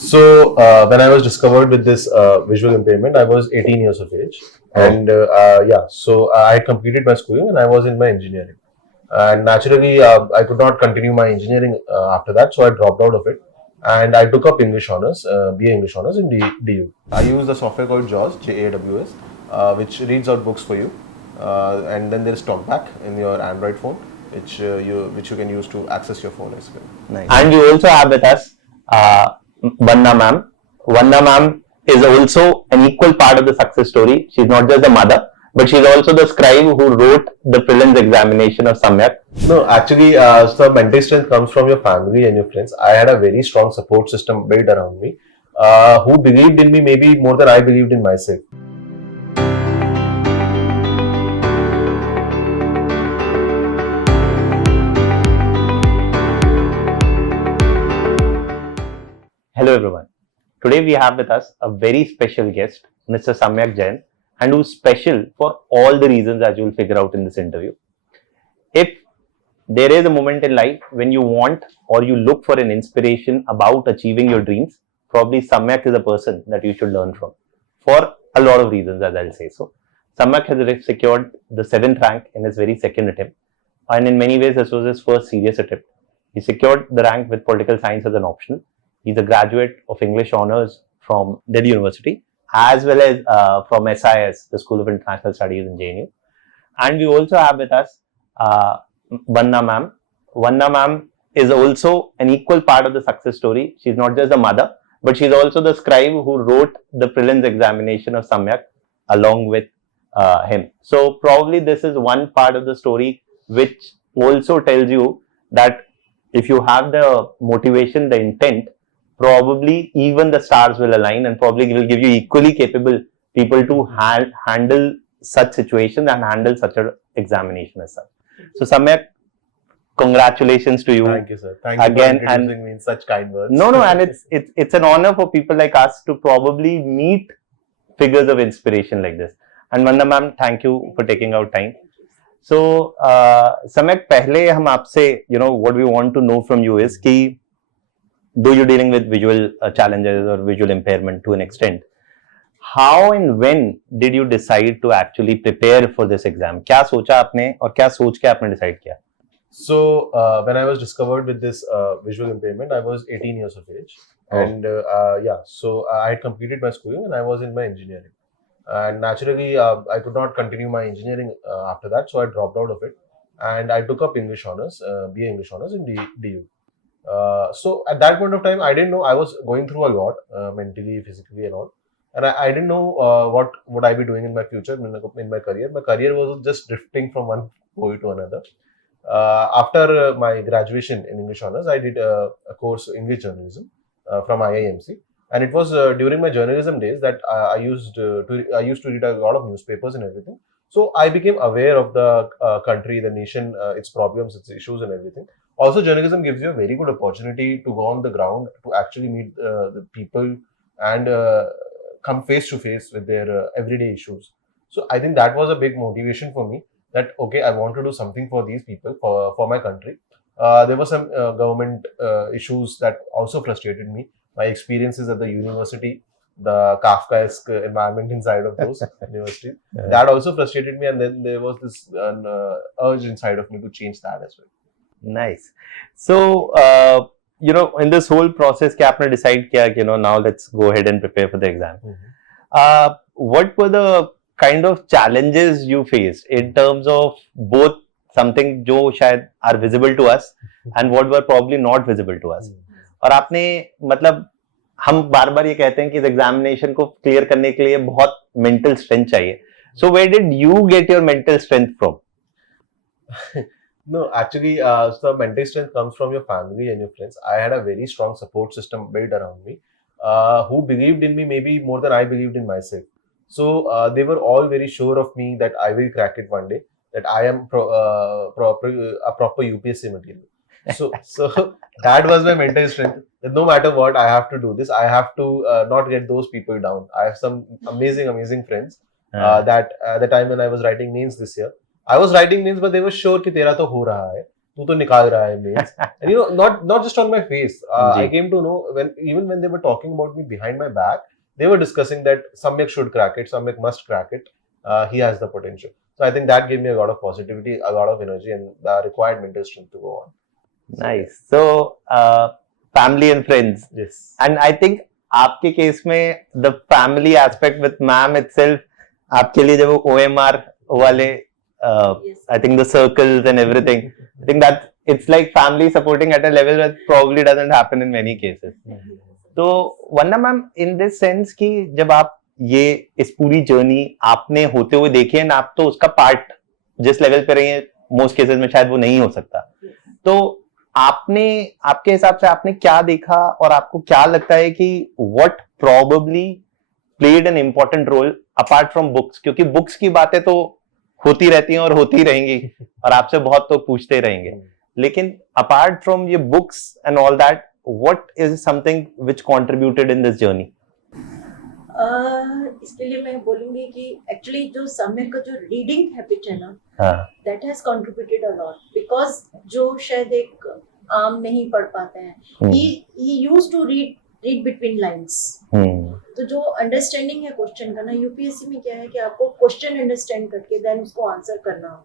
When I was discovered with this visual impairment, I was 18 years of age, and I had completed my schooling and I was in my engineering. And naturally, I could not continue my engineering after that, so I dropped out of it, and I took up English honors, BA English honors in DU. I use a software called JAWS, JAWS, which reads out books for you, and then there is TalkBack in your Android phone, which you can use to access your phone as well. Nice. And we also have with us Vanna ma'am. Vanna ma'am is also an equal part of the success story. She's not just the mother, but she's also the scribe who wrote the prelims examination of Samyak. No, actually, the mental strength comes from your family and your friends. I had a very strong support system built around me, who believed in me maybe more than I believed in myself. Hello everyone. Today we have with us a very special guest, Mr. Samyak Jain, and who's special for all the reasons as you will figure out in this interview. If there is a moment in life when you want or you look for an inspiration about achieving your dreams, probably Samyak is a person that you should learn from for a lot of reasons, as I'll say so. Samyak has secured the 7th rank in his very second attempt, and in many ways this was his first serious attempt. He secured the rank with political science as an optional. He's a graduate of English honors from Delhi University, as well as from SIS, the School of International Studies in JNU. And we also have with us Vanna ma'am. Vanna ma'am is also an equal part of the success story. She's not just the mother, but she's also the scribe who wrote the prelims examination of Samyak along with him. So probably this is one part of the story which also tells you that if you have the motivation, the intent, probably even the stars will align and probably will give you equally capable people to handle such situations and handle such an examination as such. So Samyak, congratulations to you. Thank you, sir. Thank you again for introducing me in such kind words. No, and it's an honor for people like us to probably meet figures of inspiration like this. And Vanna ma'am, thank you for taking out time. So Samyak, pehle hum aapse, what we want to know from you is ki though you're dealing with visual challenges or visual impairment to an extent, how and when did you decide to actually prepare for this exam? क्या सोचा आपने और क्या सोच के आपने decide किया? So when I was discovered with this visual impairment, I was 18 years of age, and I had completed my schooling and I was in my engineering. And naturally, I could not continue my engineering after that, so I dropped out of it, and I took up English honors, BA English honors in DU. So at that point of time, I didn't know. I was going through a lot mentally, physically, and all, and I didn't know what would I be doing in my future, in my career. My career was just drifting from one pole to another. After my graduation in English honors, I did a course English journalism from IIMC, and it was during my journalism days that I used to read a lot of newspapers and everything. So I became aware of the country, the nation, its problems, its issues, and everything. Also, journalism gives you a very good opportunity to go on the ground, to actually meet the people and come face to face with their everyday issues. So I think that was a big motivation for me, that okay, I want to do something for these people, for my country. There were some government issues that also frustrated me. My experiences at the university, the Kafkaesque environment inside of those universities, that also frustrated me, and then there was this urge inside of me to change that as well. Nice. So, in this whole process, क्या आपने decide किया, now let's go ahead and prepare for the exam. What were the kind of challenges you faced in terms of both something जो शायद are visible to us and what were probably not visible to us? और आपने मतलब हम बार बार ये कहते हैं कि इस एग्जामिनेशन को क्लियर करने के लिए बहुत मेंटल स्ट्रेंथ चाहिए. So where did you get your mental strength from? No, actually, the mental strength comes from your family and your friends. I had a very strong support system built around me, who believed in me maybe more than I believed in myself. So they were all very sure of me that I will crack it one day, that I am a proper UPSC material. So that was my mental strength, that no matter what, I have to do this. I have to not get those people down. I have some amazing friends that at the time when I was writing mains this year, I was writing mains, but they were sure कि तेरा तो हो रहा है, तू तो निकाल रहा है mains. And not just on my face. I came to know when they were talking about me behind my back, they were discussing that Samyak should crack it, Samyak must crack it. He has the potential. So I think that gave me a lot of positivity, a lot of energy, and the required mental strength to go on. Nice. So family and friends. Yes. And I think आपके case में the family aspect with ma'am itself, आपके लिए जब वो OMR वाले I think the circles and everything, I think that it's like family supporting at a level that probably doesn't happen in many cases. तो वरना ma'am in this sense कि जब आप ये इस पूरी जर्नी आपने होते हुए देखी है ना, आप तो उसका पार्ट जिस लेवल पे रही है, मोस्ट केसेस में शायद वो नहीं हो सकता. तो आपने आपके हिसाब से आपने क्या देखा और आपको क्या लगता है कि what probably played an important role apart from books, क्योंकि बुक्स की बातें तो होती रहती हैं और होती रहेंगी और आपसे बहुत तो पूछते रहेंगे, लेकिन अपार्ट फ्रॉम ये books and all that, what is something which contributed in this journey? इसके लिए मैं बोलूंगी कि एक्चुअली जो सम्यक का जो रीडिंग हैबिट है ना, that has contributed a lot, because जो शायद एक आम नहीं पढ़ पाते हैं, he used to read between lines. तो जो अंडरस्टैंडिंग है क्वेश्चन का ना, यूपीएससी में क्या है कि आपको क्वेश्चन अंडरस्टैंड करके देन उसको आंसर करना,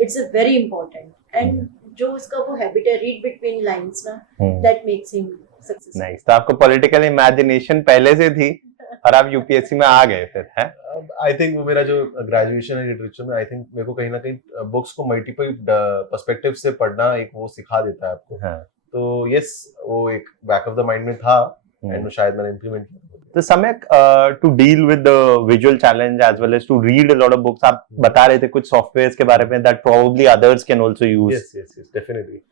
it's a very important. And जो उसका वो हैबिट है रीड बिटवीन लाइंस ना, that makes him successful. Nice. तो आपको पॉलिटिकल इमेजिनेशन पहले से थी और आप यूपीएससी में आ गए फिर, है? आई थिंक वो मेरा जो ग्रेजुएशन है लिटरेचर में, आई थिंक मेरे को कहीं ना कहीं बुक्स को मल्टीपल पर्सपेक्टिव से पढ़ना एक वो सिखा देता है आपको. तो यस, वो एक बैक ऑफ द माइंड में था एंड शायद मैंने इम्प्लीमेंट किया. तो Samyak, to deal with the visual challenge as well as to read a lot of books, आप बता रहे थे कुछ सॉफ्टवेयर्स के बारे में that probably others can also use. Yes, definitely.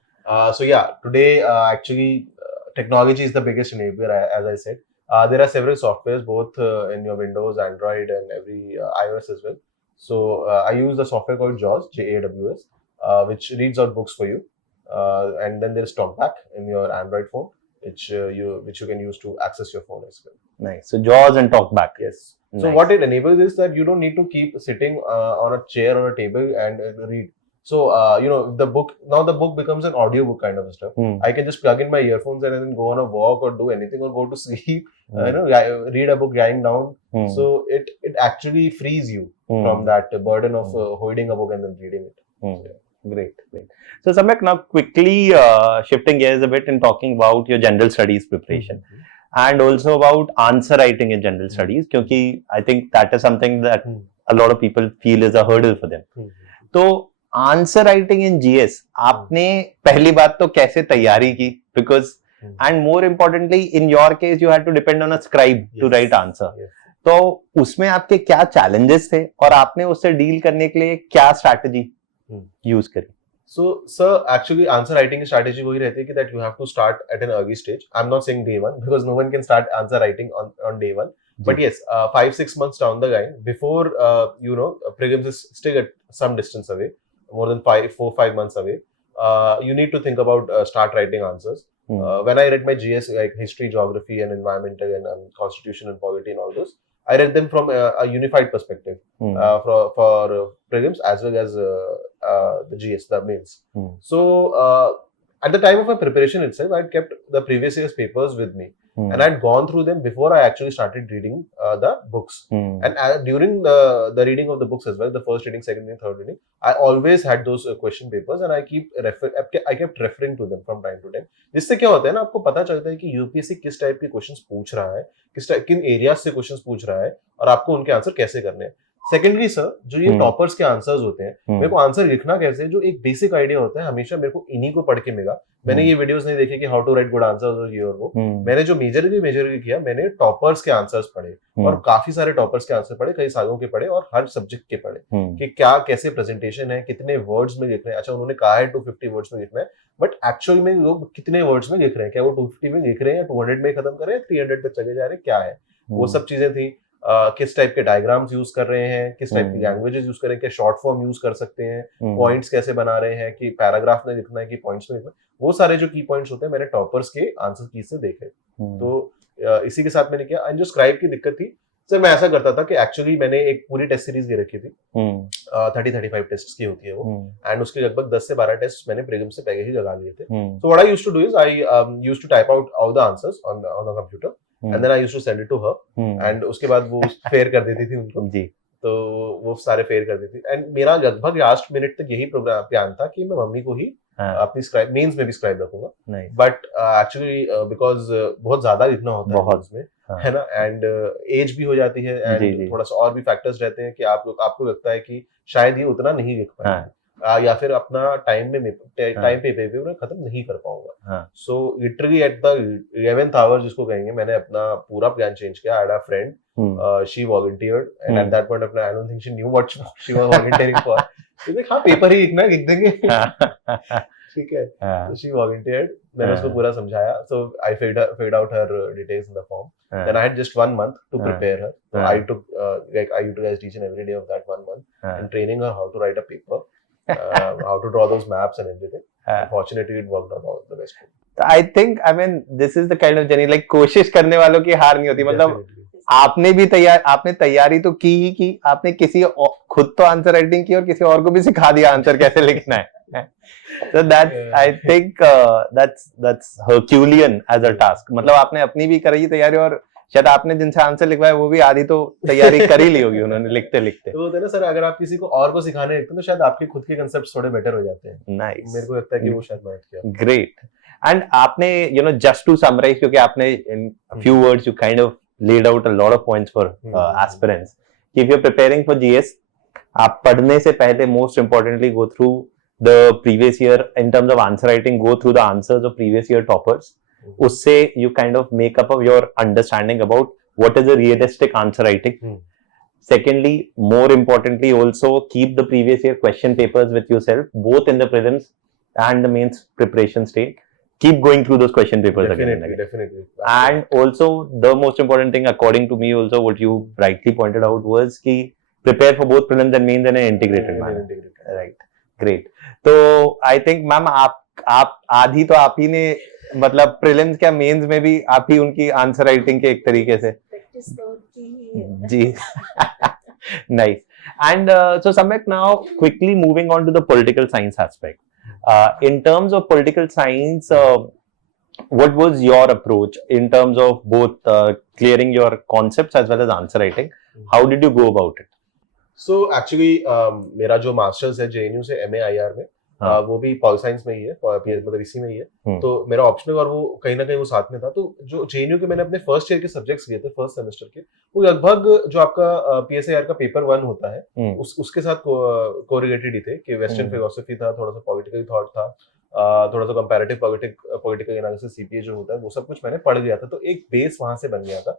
So yeah, today actually technology is the biggest enabler, as I said. There are several softwares both in your Windows, Android, and every iOS as well. So I use the software called JAWS, JAWS, which reads out books for you. And then there's TalkBack in your Android phone, which you can use to access your phone as well. Nice. So JAWS and TalkBack. Yes. So what it enables is that you don't need to keep sitting on a chair or a table and read. So the book becomes an audio book kind of stuff. I can just plug in my earphones and then go on a walk or do anything or go to sleep. Read a book lying down. So it actually frees you from that burden of holding a book and then reading it. So, yeah. Great. So Samyak, now quickly shifting gears a bit and talking about your general studies preparation and also about answer writing in general studies, क्योंकि I think that is something that a lot of people feel is a hurdle for them. तो answer writing in GS आपने पहली बात तो कैसे तैयारी की, because and more importantly in your case you had to depend on a scribe to write answer. तो उसमें आपके क्या चैलेंजेस थे और आपने उससे डील करने के लिए क्या स्ट्रैटेजी यूज करी? So sir, actually answer writing strategy वही रहती है कि that you have to start at an early stage. I'm not saying day one because no one can start answer writing on day one. But yes, 5-6 months down the line, before prelims is still at some distance away, more than 4-5 months away, you need to think about start writing answers. When I read my GS, like history, geography, and environmental, and constitution and polity and all those, I read them from a unified perspective for prelims as well as the GS, the mains. So at the time of my preparation itself, I had kept the previous year's papers with me. And I had gone through them before I actually started reading the books. And during the reading of the books as well, the first reading, second reading, third reading, I always had those question papers and I kept referring to them from time to time. जिससे क्या होता है ना, आपको पता चलता है कि यूपीएससी किस टाइप के क्वेश्चंस पूछ रहा है, किन एरियाज से क्वेश्चंस पूछ रहा है और आपको उनके आंसर कैसे करने हैं. सेकेंडली सर, जो ये टॉपर्स के आंसर्स होते हैं, मेरे को आंसर लिखना कैसे, जो एक बेसिक आइडिया होता है, हमेशा मेरे को इन्हीं को पढ़ के मिला. मैंने ये वीडियोस नहीं देखे कि how to write good answers और ये और वो. मैंने जो मेजरली किया, मैंने टॉपर्स के आंसर्स पढ़े और काफी सारे टॉपर्स के आंसर पढ़े, कई सालों के पढ़े और हर सब्जेक्ट के पढ़े कि क्या कैसे प्रेजेंटेशन है, कितने वर्ड्स में लिख रहे हैं. अच्छा, उन्होंने कहा है 250 वर्ड्स में लिखना है, बट एक्चुअल में लोग कितने वर्ड्स में लिख रहे हैं, क्या वो 250 में लिख रहे हैं या 200 में खत्म कर रहे हैं, 300 पे चले जा रहे हैं, क्या है, वो सब चीजें थी. किस टाइप के डायग्राम्स यूज कर रहे हैं, किस टाइप की लैंग्वेजेस यूज कर रहे हैं, क्या शॉर्ट फॉर्म यूज कर सकते हैं, पॉइंट्स कैसे बना रहे हैं, कि पैराग्राफ में लिखना है कि पॉइंट्स में लिखना है, वो सारे जो की पॉइंट्स होते हैं मैंने टॉपर्स के आंसर की से देखे. तो इसी के साथ मैंने किया. एंड जो स्क्राइब की दिक्कत थी सर मैं ऐसा करता था कि एक्चुअली मैंने एक पूरी टेस्ट सीरीज दे रखी थी, 30-35 टेस्ट की होती है वो, एंड उसके लगभग 10 से 12 टेस्ट मैंने प्रीलिम से पहले ही लगा लिए थे. So what I used to do is I used to type out all the answers on the computer, and then I used to send it to her, and उसके बाद वो फेयर कर देती थी उनको जी. तो वो सारे फेयर कर देती थी, एंड मेरा लगभग लास्ट मिनट तक यही प्रोग्राम प्लान था कि मैं मम्मी को ही अपनी स्क्राइब मेंस में भी स्क्राइब रखूंगा, बट एक्चुअली बिकॉज बहुत ज्यादा लिखना होता है उसमें, है ना, एंड एज भी हो जाती है, एंड थोड़ा सा और भी फैक्टर्स रहते हैं कि आपको लगता है कि शायद ये उतना नहीं लिख पाएंगे, या फिर अपना टाइम पे खत्म नहीं कर पाऊंगा. So literally at the 11th hour जिसको कहेंगे, मैंने अपना पूरा प्लान चेंज किया. I had a friend, she volunteered, and at that point I don't think she knew what she was volunteering for. हाँ पेपर ही लिखना है, लिख देंगे. ठीक है. So she volunteered. मैंने उसको पूरा समझाया. So I filled out her details in the form. Then I had just 1 month to prepare her. So I took I utilized each and every day of that 1 month in training her how to write a paper, how to draw those maps and everything. Fortunately, it worked out all the best. I think this is the kind of journey, like कोशिश करने वालों की हार नहीं होती. मतलब आपने भी आपने तैयारी तो की ही की, आपने किसी खुद तो आंसर राइटिंग की और किसी और को भी सिखा दिया आंसर कैसे लिखना है. So that I think that's Herculean as a task. मतलब आपने अपनी भी करी तैयारी, और शायद आपने जिनसे आंसर लिखवाया वो भी आधी तो तैयारी कर ही ली होगी उन्होंने लिखते लिखते. तो ना सर, अगर आप किसी को और को सिखाने लगते हैं तो शायद आपके खुद के कांसेप्ट्स थोड़े बेटर हो जाते हैं. Nice. मेरे को लगता है कि वो शायद मदद किया. Great. And आपने just to summarize, क्योंकि आपने in a few words you kind of laid out a lot of points for aspirants. If you're preparing for GS, आप पढ़ने से पहले most importantly go through the previous year in terms of answer writing, go through the answers of previous year toppers. उससे you kind of make up of your understanding about what is a realistic answer writing. Secondly, more importantly, also keep the previous year question papers with yourself, both in the prelims and the mains preparation stage. Keep going through those question papers definitely, again and again. Definitely. And also the most important thing, according to me, also what you rightly pointed out was कि prepare for both prelims and mains in an integrated manner. Right. Great. तो I think ma'am आप आधी तो आप ही ने, मतलब prelims क्या mains में भी आप ही उनकी आंसर राइटिंग के एक तरीके से जी. Nice. And so Samyak, now quickly moving on to the political science aspect. In terms of political science, what was your approach in terms of both clearing your concepts as well as answer writing? How did you go about it? So actually मेरा जो masters है JNU से MAIR में, वो भी pol science में ही है, मतलब इसी में ही है. तो मेरा ऑप्शनल और वो कहीं ना कहीं वो साथ में था. तो जो JNU के मैंने अपने फर्स्ट ईयर के सब्जेक्ट्स लिए थे, फर्स्ट सेमेस्टर के, वो लगभग जो आपका PSIR का पेपर 1 होता है उसके साथ कोरिलेटेड ही थे. कि वेस्टर्न फिलोसफी था, थोड़ा सा पॉलिटिकल थॉट था, थोड़ा सा कंपैरेटिव पॉलिटिकल एनालिसिस CPA जो होता है वो सब कुछ मैंने पढ़ लिया था. तो एक बेस वहां से बन गया था.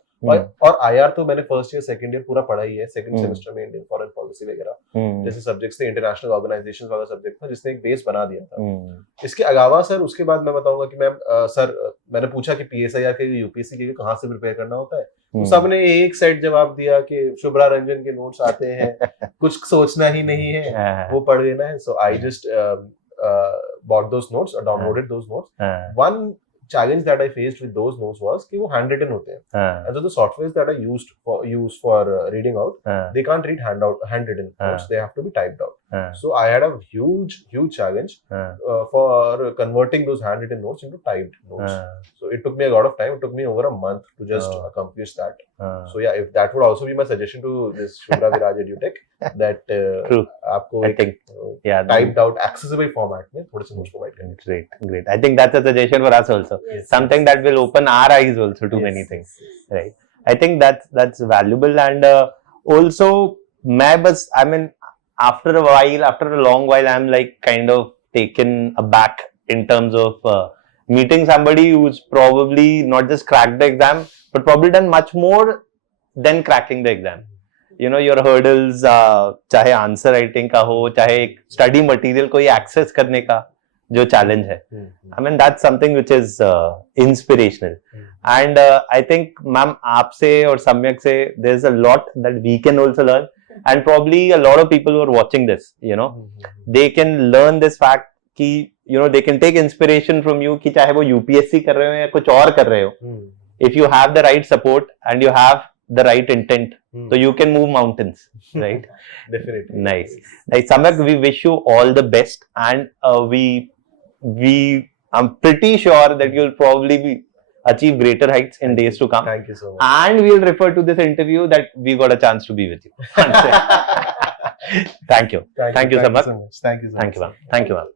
और IR तो मैंने फर्स्ट ईयर सेकंड ईयर पूरा पढ़ा ही है. सेकंड सेमेस्टर में इंडियन फॉरेन पॉलिसी वगैरह जैसे सब्जेक्ट्स थे, इंटरनेशनल ऑर्गेनाइजेशंस वाला सब्जेक्ट था जिसने एक बेस बना दिया था. इसके अलावा सर उसके बाद मैं बताऊंगा कि मैम सर मैंने पूछा कि PSIR के लिए, UPSC के लिए कहाँ से प्रिपेयर करना होता है. तो सबने एक साइड जवाब दिया कि शुभ्रा रंजन के नोट्स आते हैं, कुछ सोचना ही नहीं है, वो पढ़ लेना है. So I just bought those notes or downloaded those notes. One challenge that I faced with those notes was कि वो handwritten होते हैं. And so the softwares that I use for reading out, they can't read handwritten notes. They have to be typed out. So I had a huge challenge for converting those handwritten notes into typed notes. So it took me a lot of time. It took me over a month to just accomplish that. So yeah, if that would also be my suggestion to this Shubhra Viraj EduTech, that आपको typed out accessible format में थोड़े से notes provide करने. Great. I think that's a suggestion for us also. Yes. Something that will open our eyes also to many things. Right. I think that's valuable. And also I mean after a long while I'm like kind of taken aback in terms of meeting somebody who's probably not just cracked the exam but probably done much more than cracking the exam. You know, your hurdles, चाहे answer writing का हो, चाहे study material को ये access करने का जो challenge है, I mean that's something which is inspirational. And I think ma'am आपसे और सम्यक से there's a lot that we can also learn, and probably a lot of people who are watching this, you know, they can learn this fact कि you know they can take inspiration from you कि चाहे वो UPSC कर रहे हो या कुछ और कर रहे हो, if you have the right support and you have the right intent, so you can move mountains, right? Definitely. Nice. Nice. Samyak, we wish you all the best, and I'm pretty sure that you'll probably achieve greater heights in days to come. Thank you so much. And we'll refer to this interview that we got a chance to be with you. Thank you. Thank you, Samyak. Thank you so much. Thank you so much. Thank you, ma'am. Thank you, ma'am.